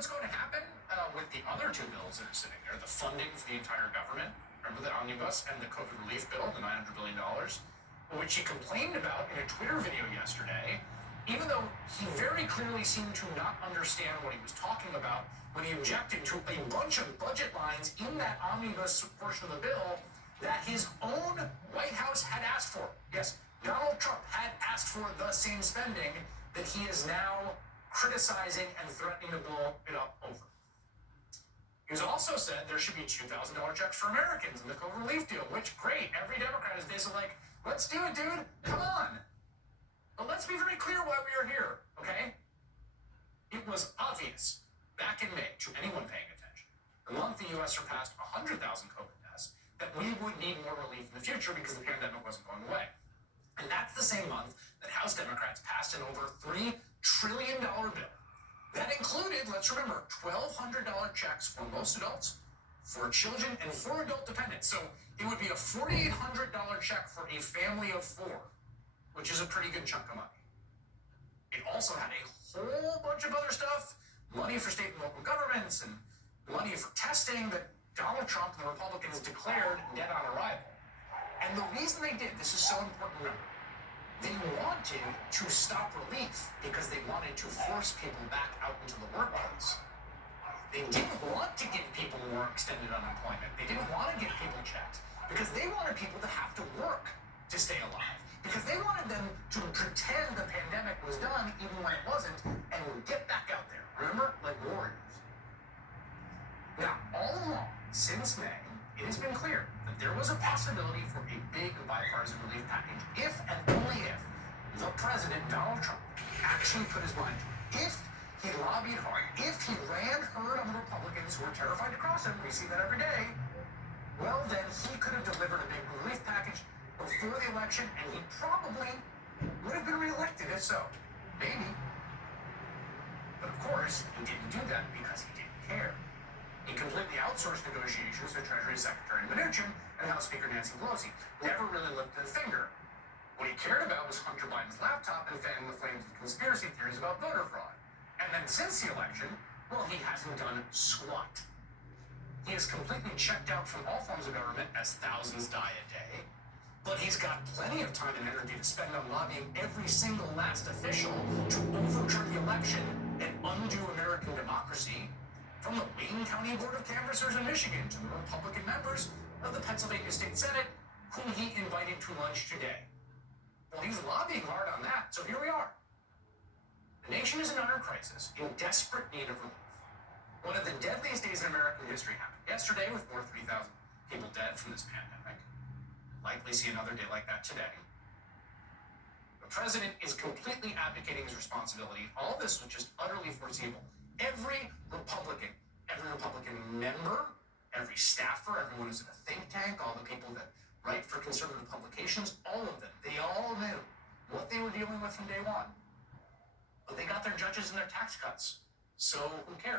what's going to happen with the other two bills that are sitting there, the funding for the entire government, remember the omnibus and the COVID relief bill, the $900 billion, which he complained about in a Twitter video yesterday, even though he very clearly seemed to not understand what he was talking about when he objected to a bunch of budget lines in that omnibus portion of the bill that his own White House had asked for. Yes, Donald Trump had asked for the same spending that he is now criticizing and threatening to blow it up over. He was also said there should be $2,000 checks for Americans in the COVID relief deal, which, great, every Democrat is basically like, let's do it, dude, come on. But let's be very clear why we are here, okay? It was obvious back in May to anyone paying attention, the month the U.S. surpassed 100,000 COVID deaths, that we would need more relief in the future because the pandemic wasn't going away. And that's the same month that House Democrats passed an over $3 trillion bill. That included, let's remember, $1,200 checks for most adults, for children, and for adult dependents. So it would be a $4,800 check for a family of four, which is a pretty good chunk of money. It also had a whole bunch of other stuff, money for state and local governments, and money for testing that Donald Trump and the Republicans declared dead on arrival. And the reason they did, this is so important to remember, they wanted to stop relief because they wanted to force people back out into the workplace. They didn't want to give people more extended unemployment. They didn't want to give people checks because they wanted people to have to work to stay alive. Because they wanted them to pretend the pandemic was done even when it wasn't and get back out there. Remember? Like warriors. Now, all along, since May, it has been clear that there was a possibility for a big bipartisan relief package if and only if the president, Donald Trump, actually put his mind to it. If he lobbied hard, if he ran herd on the Republicans who were terrified to cross him, we see that every day, well, then he could have delivered a big relief package before the election, and he probably would have been reelected if so. Maybe. But of course, he didn't do that because he didn't care. He completely outsourced negotiations to Treasury Secretary Mnuchin and House Speaker Nancy Pelosi. Never really lifted a finger. What he cared about was Hunter Biden's laptop and fanning the flames of conspiracy theories about voter fraud. And then since the election, well, he hasn't done squat. He has completely checked out from all forms of government as thousands die a day. But he's got plenty of time and energy to spend on lobbying every single last official to overturn the election and undo American democracy. From the Wayne County Board of Canvassers in Michigan to the Republican members of the Pennsylvania State Senate, whom he invited to lunch today. Well, he's lobbying hard on that, so here we are. The nation is in utter crisis, in desperate need of relief. One of the deadliest days in American history happened yesterday with more than 3,000 people dead from this pandemic. Likely see another day like that today. The president is completely abdicating his responsibility. All this was just utterly foreseeable. Every Republican member, every staffer, everyone who's in a think tank, all the people that write for conservative publications, all of them, they all knew what they were dealing with from day one. But they got their judges and their tax cuts. So who cares?